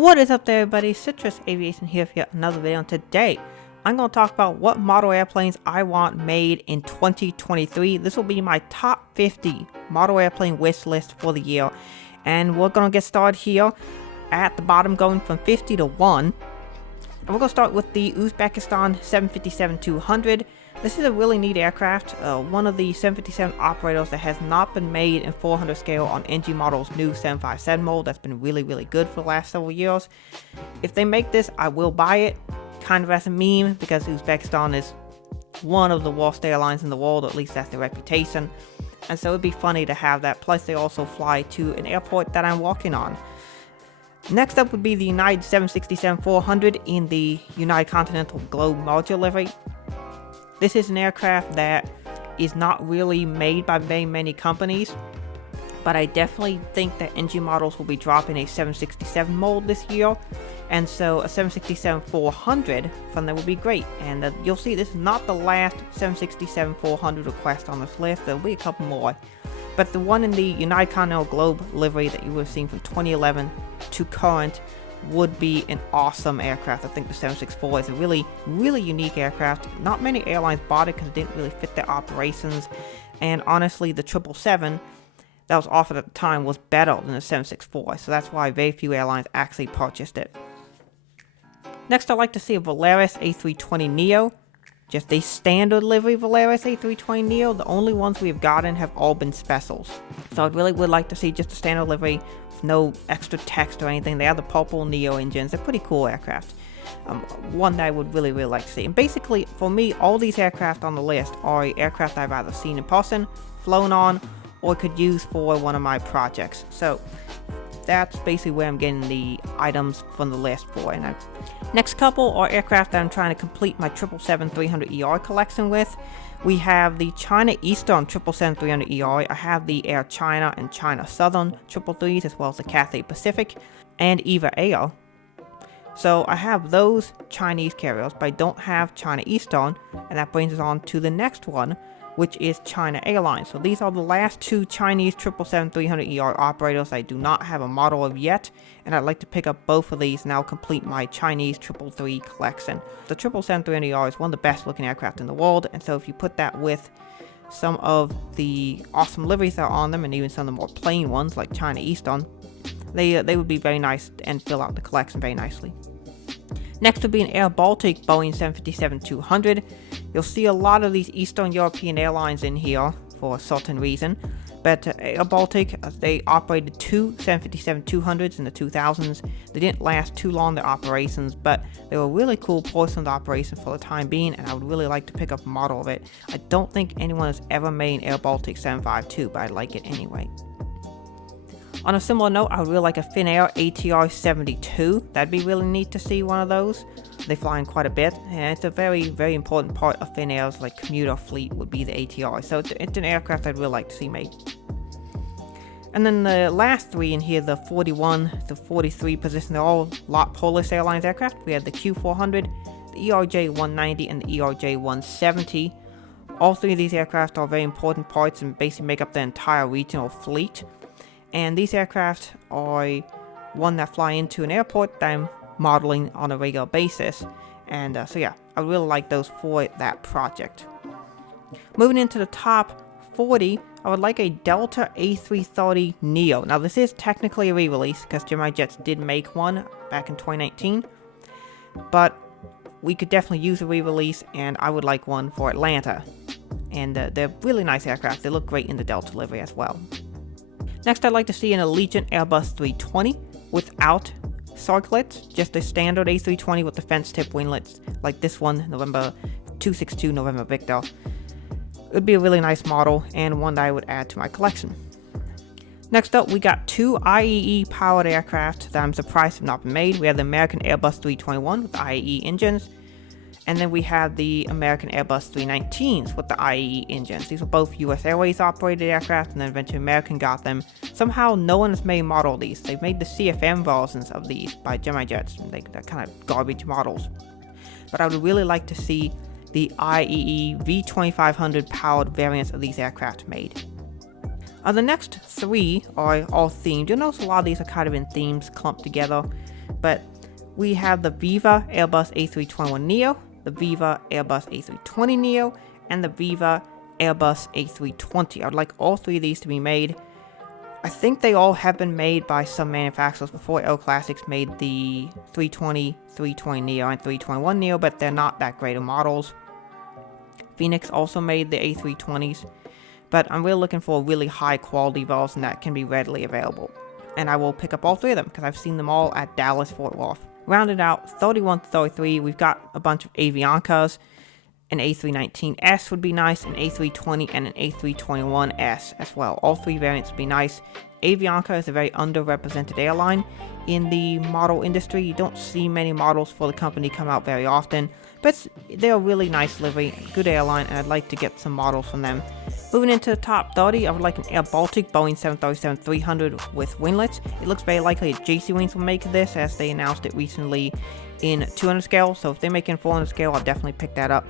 What is up there, everybody? Citrus Aviation here for yet another video, and today I'm going to talk about what model airplanes I want made in 2023. This will be my top 50 model airplane wish list for the year, and we're going to get started here at the bottom, going from 50 to 1. And we're going to start with the Uzbekistan 757-200. This is a really neat aircraft, one of the 757 operators that has not been made in 400 scale on NG Models' new 757 mold. That's been really good for the last several years. If they make this, I will buy it, kind of as a meme, because Uzbekistan is one of the worst airlines in the world, or at least that's their reputation. And so it'd be funny to have that, plus they also fly to an airport that I'm walking on. Next up would be the United 767-400 in the United Continental Globe modular livery. This is an aircraft that is not really made by very many companies, but I definitely think that NG Models will be dropping a 767 mold this year, and so a 767-400 from them would be great. And you'll see this is not the last 767-400 request on this list. There'll be a couple more, but the one in the United Continental Globe livery that you would have seen from 2011 to current would be an awesome aircraft. I think the 764 is a really unique aircraft. Not many airlines bought it because it didn't really fit their operations, and honestly the 777 that was offered at the time was better than the 764, so that's why very few airlines actually purchased it. Next, I'd like to see a Volaris A320neo, just a standard livery Volaris A320neo. The only ones we've gotten have all been specials, so I really would like to see just a standard livery, no extra text or anything. They have the purple Neo engines. They're pretty cool aircraft. One that I would really like to see. And basically, for me, all these aircraft on the list are aircraft I've either seen in person, flown on, or could use for one of my projects. So that's basically where I'm getting the items from the list for. And next couple are aircraft that I'm trying to complete my 777-300ER collection with. We have the China Eastern 777-300ER, I have the Air China and China Southern 333s, as well as the Cathay Pacific and EVA Air. So I have those Chinese carriers, but I don't have China Eastern, and that brings us on to the next one, which is China Airlines. So these are the last two Chinese 777-300ER operators I do not have a model of yet, and I'd like to pick up both of these and I'll complete my Chinese 333 collection. The 777-300ER is one of the best looking aircraft in the world, and so if you put that with some of the awesome liveries that are on them, and even some of the more plain ones like China Eastern, they would be very nice and fill out the collection very nicely. Next would be an Air Baltic Boeing 757-200. You'll see a lot of these Eastern European airlines in here for a certain reason, but Air Baltic, they operated two 757-200s in the 2000s. They didn't last too long, their operations, but they were a really cool portion of the operation for the time being, and I would really like to pick up a model of it. I don't think anyone has ever made an Air Baltic 752, but I like it anyway. On a similar note, I would really like a Finnair ATR-72. That'd be really neat to see one of those. They fly in quite a bit, and it's a very important part of Finnair's commuter fleet would be the ATR. So it's an aircraft I'd really like to see made. And then the last three in here, the 41 to 43 position, they're all Lot Polish Airlines aircraft. We have the Q400, the ERJ-190, and the ERJ-170. All three of these aircraft are very important parts and basically make up the entire regional fleet. And these aircraft are one that fly into an airport that I'm modeling on a regular basis. And so yeah, I really like those for that project. Moving into the top 40, I would like a Delta A330neo. Now this is technically a re-release because Gemini Jets did make one back in 2019. But we could definitely use a re-release, and I would like one for Atlanta. And they're really nice aircraft. They look great in the Delta livery as well. Next, I'd like to see an Allegiant Airbus 320 without circlets, just a standard A320 with the fence tip winglets like this one, November 262 November Victor. It would be a really nice model and one that I would add to my collection. Next up, we got two IEE powered aircraft that I'm surprised have not been made. We have the American Airbus 321 with the IEE engines, and then we have the American Airbus 319s with the IEE engines. These were both US Airways operated aircraft, and then eventually American got them. Somehow no one has made a model of these. They've made the CFM versions of these by Gemini Jets, and they're kind of garbage models. But I would really like to see the IEE V2500 powered variants of these aircraft made. The next three are all themed. You'll notice a lot of these are kind of in themes clumped together. but we have the Viva Airbus A321neo, the Viva Airbus A320neo, and the Viva Airbus A320. I would like all three of these to be made. I think they all have been made by some manufacturers before. L Classics made the 320, 320neo, and 321neo, but they're not that great of models. Phoenix also made the A320s, but I'm really looking for really high quality version that can be readily available. And I will pick up all three of them because I've seen them all at Dallas Fort Worth. Rounded out 31 to 33, we've got a bunch of Aviancas. An A319S would be nice, an A320, and an A321S as well. All three variants would be nice. Avianca is a very underrepresented airline in the model industry. You don't see many models for the company come out very often, but they're a really nice livery, good airline, and I'd like to get some models from them. Moving into the top 30, I would like an Air Baltic Boeing 737-300 with winglets. It looks very likely that JC Wings will make this, as they announced it recently in 200 scale, so if they're making 400 scale, I'll definitely pick that up.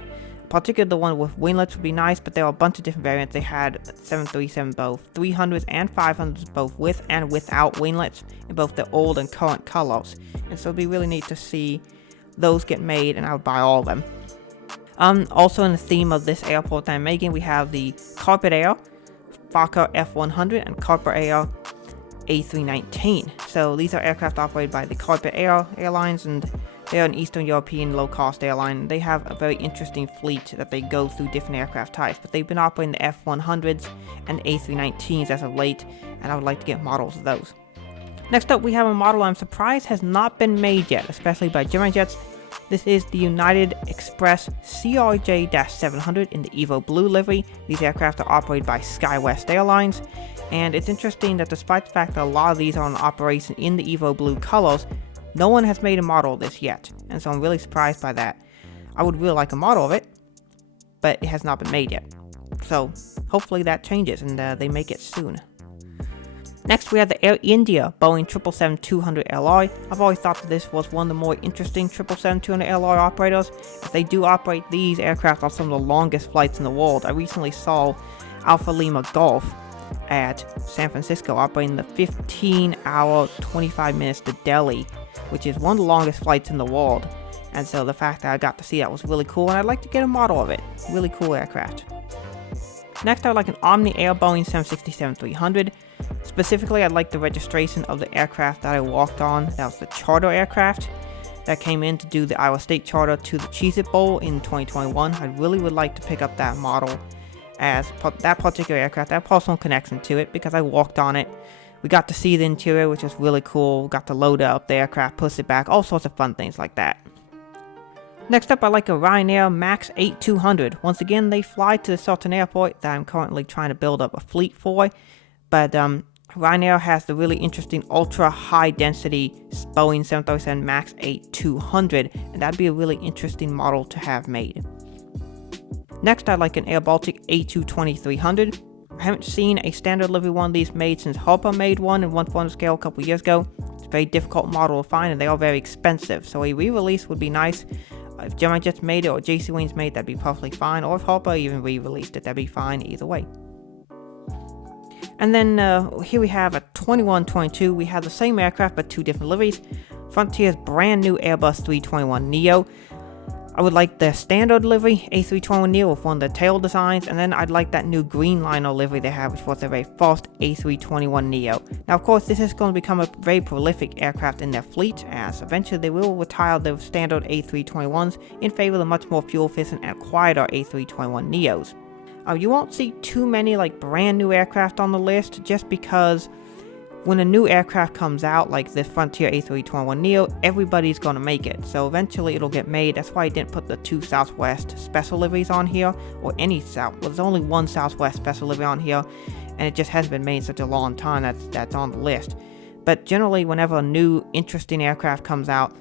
Particularly the one with winglets would be nice, but there are a bunch of different variants. They had 737 both 300s and 500s both with and without winglets in both the old and current colors, and so it'd be really neat to see those get made, and I would buy all of them. Also in the theme of this airport that I'm making, we have the Carpet Air Fokker F100 and Carpet Air A319. So these are aircraft operated by the Carpet Air Airlines, and they're an Eastern European low-cost airline. They have a very interesting fleet that they go through different aircraft types, but they've been operating the F100s and A319s as of late, and I would like to get models of those. Next up, we have a model I'm surprised has not been made yet, especially by Gemini Jets. This is the United Express CRJ-700 in the Evo Blue livery. These aircraft are operated by SkyWest Airlines, and it's interesting that despite the fact that a lot of these are in operation in the Evo Blue colors, no one has made a model of this yet, and so I'm really surprised by that. I would really like a model of it, but it has not been made yet. So hopefully that changes and they make it soon. Next, we have the Air India Boeing 777-200LI. I've always thought that this was one of the more interesting 777-200LI operators, as they do operate these aircraft on some of the longest flights in the world. I recently saw Alpha Lima Golf at San Francisco operating the 15-hour, 25 minutes to Delhi, which is one of the longest flights in the world. And so the fact that I got to see that was really cool, and I'd like to get a model of it. Really cool aircraft. Next, I'd like an Omni Air Boeing 767-300. Specifically, I'd like the registration of the aircraft that I walked on. That was the charter aircraft that came in to do the Iowa State charter to the Cheez-It Bowl in 2021. I really would like to pick up that model, as that particular aircraft, I have personal connection to it because I walked on it. We got to see the interior, which was really cool. Got to load up the aircraft, push it back, all sorts of fun things like that. Next up, I like a Ryanair Max 8200. Once again, they fly to the Sultan Airport that I'm currently trying to build up a fleet for, but Ryanair has the really interesting ultra high density Boeing 737 Max 8200, and that'd be a really interesting model to have made. Next, I'd like an Air Baltic A220-300. I haven't seen a standard livery one of these made since Harper made one in 1/4 scale a couple years ago. It's a very difficult model to find, and they are very expensive, so a re-release would be nice. If Gemini Jets made it or JC Wings made it, that'd be perfectly fine, or if Harper even re-released it, that'd be fine either way. And then here we have a 2122. We have the same aircraft but two different liveries. Frontier's brand new Airbus 321neo. I would like the standard livery A321neo with one of the tail designs, and then I'd like that new Greenliner livery they have, which was their very first A321neo. Now, of course, this is going to become a very prolific aircraft in their fleet, as eventually they will retire the standard A321s in favor of the much more fuel-efficient and quieter A321neos. You won't see too many brand new aircraft on the list, just because when a new aircraft comes out, like this Frontier A321neo, everybody's going to make it. So eventually it'll get made. That's why I didn't put the two Southwest special liveries on here, or any there's only one Southwest special livery on here, and it just hasn't been made in such a long time that's on the list. But generally, whenever a new interesting aircraft comes out,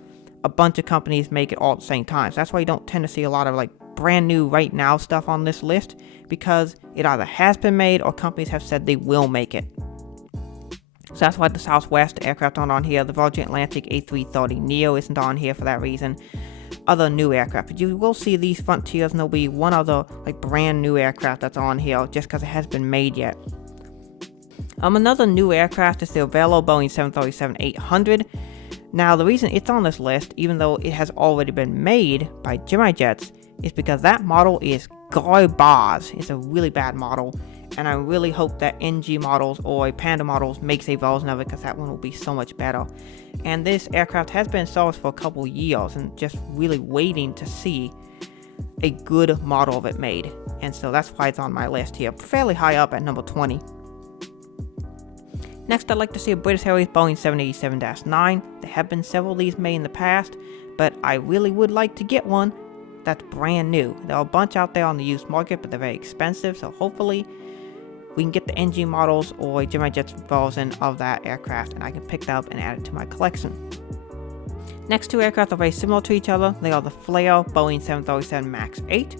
a bunch of companies make it all at the same time. So that's why you don't tend to see a lot of brand new right now stuff on this list, because it either has been made or companies have said they will make it. So that's why the Southwest aircraft aren't on here. The Virgin Atlantic A330neo isn't on here for that reason. Other new aircraft, but you will see these Frontiers, and there'll be one other brand new aircraft that's on here just because it hasn't been made yet. Another new aircraft is the Avelo Boeing 737-800. Now, the reason it's on this list, even though it has already been made by Gemini Jets, is because that model is garbage. It's a really bad model, and I really hope that NG Models or Panda Models makes a version of it, because that one will be so much better. And this aircraft has been sourced for a couple years, and just really waiting to see a good model of it made. And so that's why it's on my list here, fairly high up at number 20. Next, I'd like to see a British Airways Boeing 787-9. There have been several of these made in the past, but I really would like to get one that's brand new. There are a bunch out there on the used market, but they're very expensive, so hopefully we can get the NG Models or a Gemini Jets version of that aircraft, and I can pick that up and add it to my collection. Next two aircraft are very similar to each other. They are the Flair Boeing 737 MAX 8.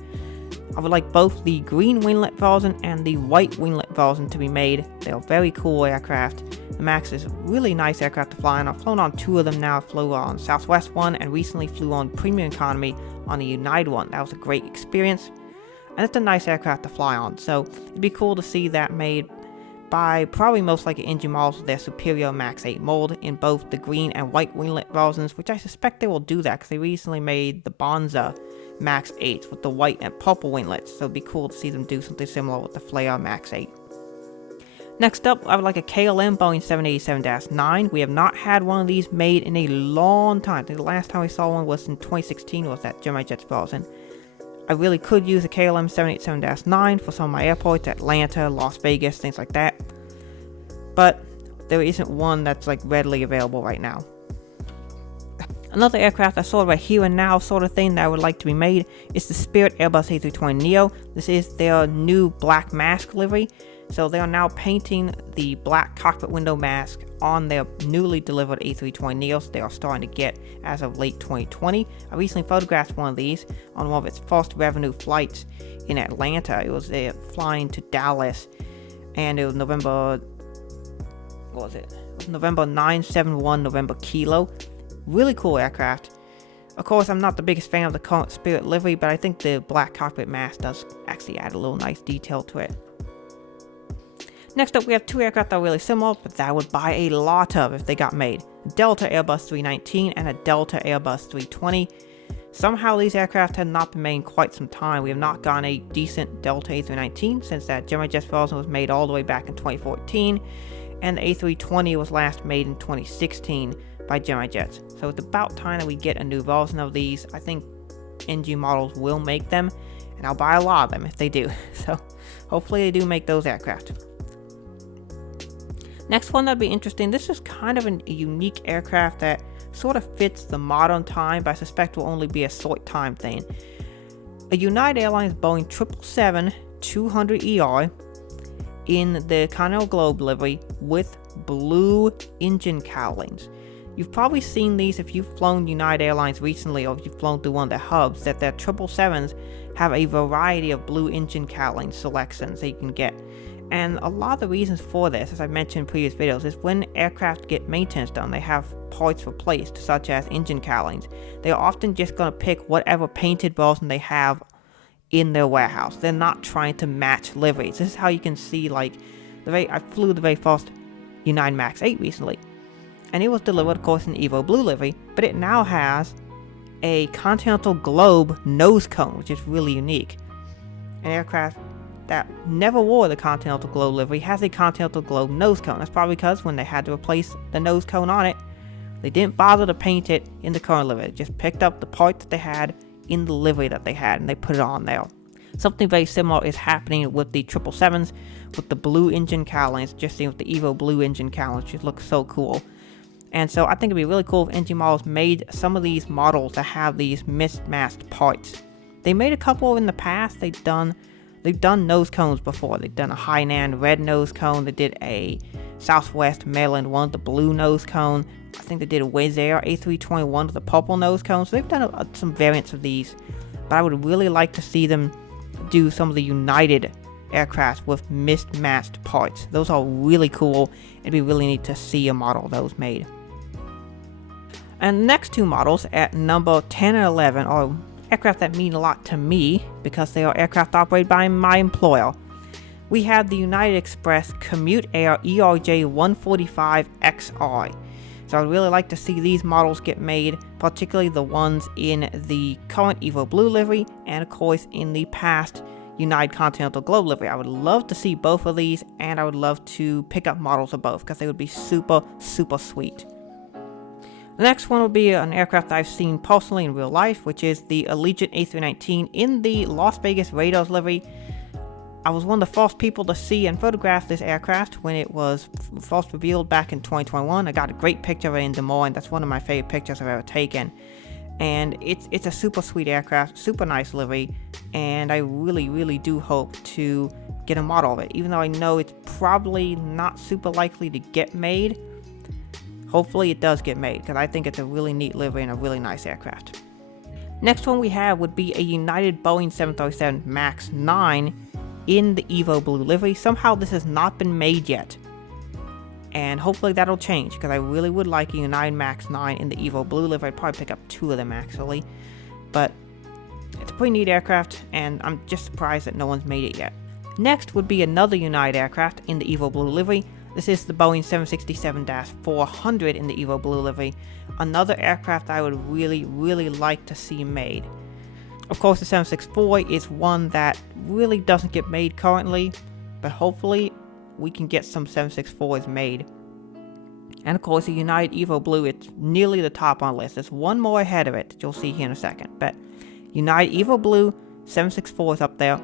I would like both the green winglet version and the white winglet version to be made. They are very cool aircraft. The MAX is a really nice aircraft to fly on. I've flown on two of them now. I flew on Southwest one and recently flew on Premium Economy on the United one. That was a great experience, and it's a nice aircraft to fly on. So it'd be cool to see that made by probably most likely NG Models with their superior MAX 8 mold in both the green and white winglet versions, which I suspect they will do that because they recently made the Bonza MAX 8s with the white and purple winglets, so it'd be cool to see them do something similar with the Flair MAX 8. Next up, I would like a KLM Boeing 787-9. We have not had one of these made in a long time. I think the last time we saw one was in 2016, was that Gemini Jets version. I really could use a KLM 787-9 for some of my airports, Atlanta, Las Vegas, things like that. But there isn't one that's like readily available right now. Another aircraft that's sort of a here and now sort of thing that I would like to be made is the Spirit Airbus A320neo. This is their new black mask livery. So they are now painting the black cockpit window mask on their newly delivered A320neos they are starting to get as of late 2020. I recently photographed one of these on one of its first revenue flights in Atlanta. It was flying to Dallas, and it was November 971 November Kilo. Really cool aircraft. Of course, I'm not the biggest fan of the current Spirit livery, but I think the black cockpit mask does actually add a little nice detail to it. Next up, we have two aircraft that are really similar, but that I would buy a lot of if they got made. A Delta Airbus 319 and a Delta Airbus 320. Somehow these aircraft have not been made in quite some time. We have not gotten a decent Delta A319 since that Gemini Jets version was made all the way back in 2014, and the A320 was last made in 2016 by Gemini Jets. So it's about time that we get a new version of these. I think NG Models will make them, and I'll buy a lot of them if they do. So hopefully they do make those aircraft. Next one that'd be interesting. This is kind of a unique aircraft that sort of fits the modern time, but I suspect will only be a short time thing. A United Airlines Boeing 777-200ER in the Continental Globe livery with blue engine cowlings. You've probably seen these if you've flown United Airlines recently, or if you've flown through one of their hubs, that their 777s have a variety of blue engine cowling selections that you can get. And a lot of the reasons for this, as I mentioned in previous videos, is when aircraft get maintenance done, they have parts replaced, such as engine cowlings. They are often just going to pick whatever painted version they have in their warehouse. They're not trying to match liveries. This is how you can see, like, I flew the very first United MAX 8 recently, and it was delivered, of course, in Evo Blue livery, but it now has a Continental Globe nose cone, which is really unique. An aircraft that never wore the Continental Globe livery has a Continental Globe nose cone. That's probably because when they had to replace the nose cone on it, they didn't bother to paint it in the current livery. They just picked up the part that they had in the livery that they had, and they put it on there. Something very similar is happening with the 777s with the blue engine cowlings, just seen with the Evo Blue engine cowlings, which looks so cool. And so I think it'd be really cool if NG Models made some of these models that have these mismatched parts. They made a couple in the past. They've done nose cones before. They've done a Hainan red nose cone. They did a Southwest Maryland one with the blue nose cone. I think they did a Wizz Air A321 with the purple nose cone. So they've done some variants of these. But I would really like to see them do some of the United aircraft with mismatched parts. Those are really cool. It'd be really neat to see a model of those made. And the next two models at number 10 and 11 are aircraft that mean a lot to me because they are aircraft operated by my employer. We have the United Express Commute Air ERJ-145XI. So I'd really like to see these models get made, particularly the ones in the current Evo Blue livery, and of course in the past United Continental Globe livery. I would love to see both of these, and I would love to pick up models of both, because they would be super, super sweet. The next one will be an aircraft I've seen personally in real life, which is the Allegiant A319 in the Las Vegas Raiders livery. I was one of the first people to see and photograph this aircraft when it was first revealed back in 2021. I got a great picture of it in Des Moines. That's one of my favorite pictures I've ever taken. And it's a super sweet aircraft, super nice livery, and I really do hope to get a model of it. Even though I know it's probably not super likely to get made, hopefully it does get made, because I think it's a really neat livery and a really nice aircraft. Next one we have would be a United Boeing 737 MAX 9 in the Evo Blue livery. Somehow this has not been made yet, and hopefully that'll change, because I really would like a United MAX 9 in the Evo Blue livery. I'd probably pick up 2 of them actually, but it's a pretty neat aircraft, and I'm just surprised that no one's made it yet. Next would be another United aircraft in the Evo Blue livery. This is the Boeing 767-400 in the Evo Blue livery, another aircraft I would really like to see made. Of course, the 764 is one that really doesn't get made currently, but hopefully we can get some 764s made. And of course, the United Evo Blue, it's nearly the top on the list. There's one more ahead of it that you'll see here in a second, but United Evo Blue 764 is up there.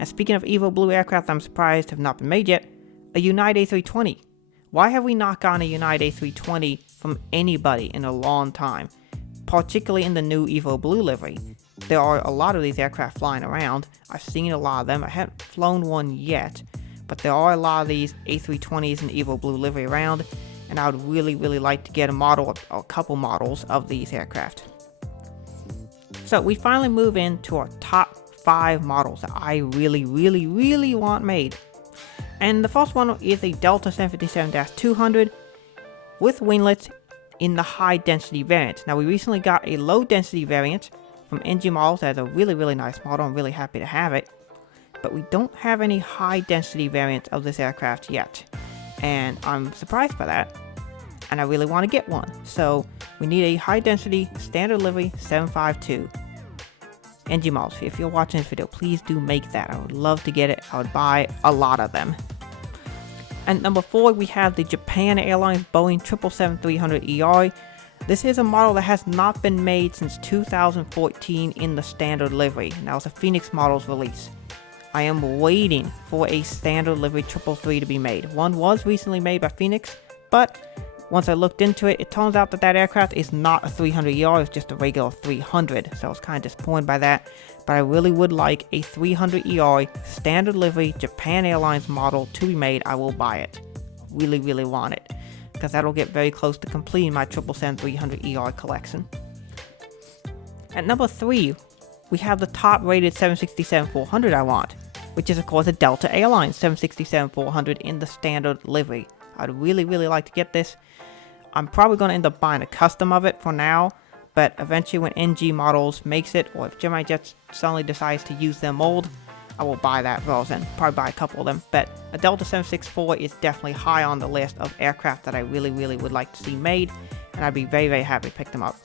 And speaking of Evo Blue aircraft I'm surprised have not been made yet, a United A320. Why have we not gotten a United A320 from anybody in a long time, particularly in the new Evo Blue livery? There are a lot of these aircraft flying around. I've seen a lot of them. I haven't flown one yet, but there are a lot of these A320s in Evo Blue livery around, and I would really like to get a couple models of these aircraft. So we finally move into our top 5 models that I really want made. And the first one is a Delta 757-200 with winglets in the high density variant. Now we recently got a low density variant from MacBook Models. That's a really nice model. I'm really happy to have it. But we don't have any high density variants of this aircraft yet, and I'm surprised by that, and I really want to get one. So we need a high density standard livery 752. MacBook Models, if you're watching this video, please do make that. I would love to get it. I would buy a lot of them. And number 4, we have the Japan Airlines Boeing 777-300ER. This is a model that has not been made since 2014 in the standard livery. Now it's a Phoenix Models release. I am waiting for a standard livery 333 to be made. One was recently made by Phoenix, but once I looked into it, it turns out that that aircraft is not a 300ER, it's just a regular 300. So I was kind of disappointed by that, but I really would like a 300ER standard livery Japan Airlines model to be made. I will buy it. Really want it, because that'll get very close to completing my 777-300ER collection. At number 3, we have the top rated 767-400 I want, which is of course a Delta Airlines 767-400 in the standard livery. I'd really like to get this. I'm probably going to end up buying a custom of it for now, but eventually when MacBook Models makes it, or if Gemini Jets suddenly decides to use their mold, I will buy that version. Probably buy a couple of them, but a Delta 764 is definitely high on the list of aircraft that I really would like to see made, and I'd be very happy to pick them up.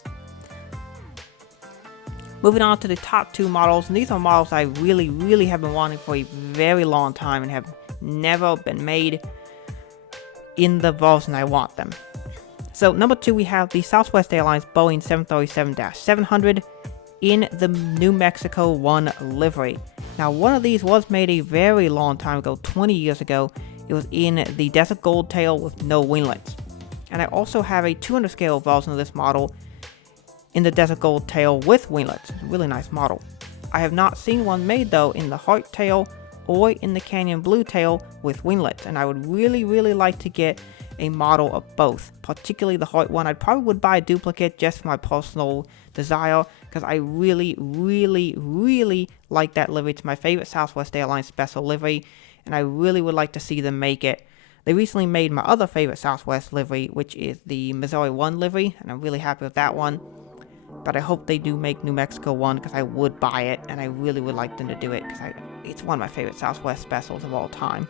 Moving on to the top 2 models, and these are models I really have been wanting for a very long time and have never been made in the version I want them. So number 2, we have the Southwest Airlines Boeing 737-700 in the New Mexico 1 livery. Now one of these was made a very long time ago, 20 years ago. It was in the Desert Gold Tail with no winglets. And I also have a 200 scale version of this model in the Desert Gold Tail with winglets. It's a really nice model. I have not seen one made though in the Heart Tail or in the Canyon Blue Tail with winglets, and I would really like to get a model of both, particularly the Heart one. I probably would buy a duplicate just for my personal desire, because I really like that livery. It's my favorite Southwest Airlines special livery, and I really would like to see them make it. They recently made my other favorite Southwest livery, which is the Missouri 1 livery, and I'm really happy with that one. But I hope they do make New Mexico 1, because I would buy it, and I really would like them to do it, because it's one of my favorite Southwest specials of all time.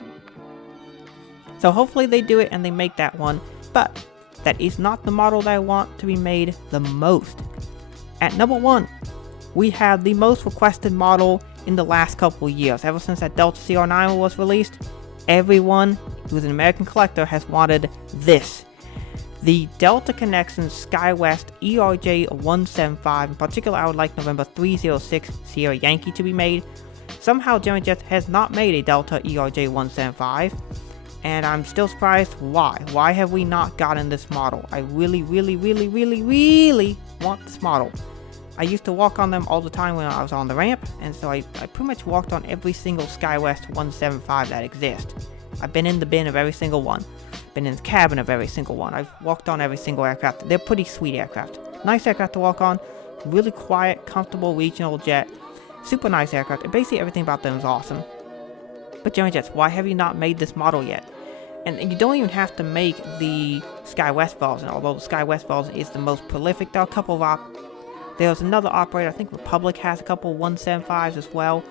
So hopefully they do it and they make that one. But that is not the model that I want to be made the most. At number 1, we have the most requested model in the last couple of years. Ever since that Delta CR9 was released, everyone who's an American collector has wanted this. The Delta Connection SkyWest ERJ175, in particular I would like November 306 Sierra Yankee to be made. Somehow Gemini Jets has not made a Delta ERJ175, and I'm still surprised why. Why have we not gotten this model? I really want this model. I used to walk on them all the time when I was on the ramp, and so I pretty much walked on every single SkyWest 175 that exists. I've been in the bin of every single one. Been in the cabin of every single one. I've walked on every single aircraft. They're pretty sweet aircraft. Nice aircraft to walk on. Really quiet, comfortable regional jet. Super nice aircraft. And basically everything about them is awesome. But Gemini Jets, why have you not made this model yet? And you don't even have to make the SkyWest version, although the SkyWest version is the most prolific. There are a couple of there's another operator, I think Republic has a couple 175s as well.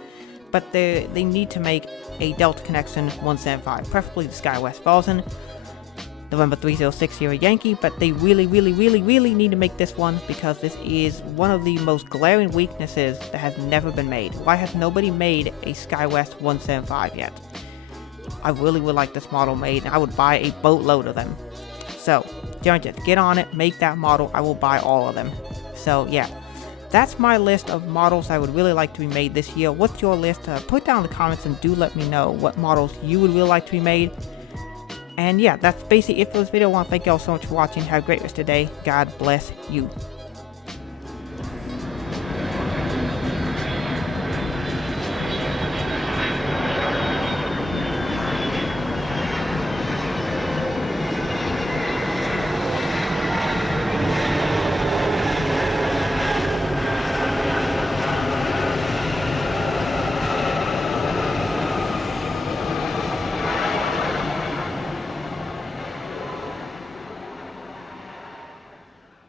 But they need to make a Delta Connection 175, preferably the SkyWest version. November 306 Sierra Yankee, but they really need to make this one because this is one of the most glaring weaknesses that has never been made. Why has nobody made a SkyWest 175 yet? I really would like this model made, and I would buy a boatload of them. So, Gemini Jets, get on it, make that model, I will buy all of them. So yeah, that's my list of models I would really like to be made this year. What's your list? Put down in the comments and do let me know what models you would really like to be made. And yeah, that's basically it for this video. I want to thank you all so much for watching. Have a great rest of the day. God bless you.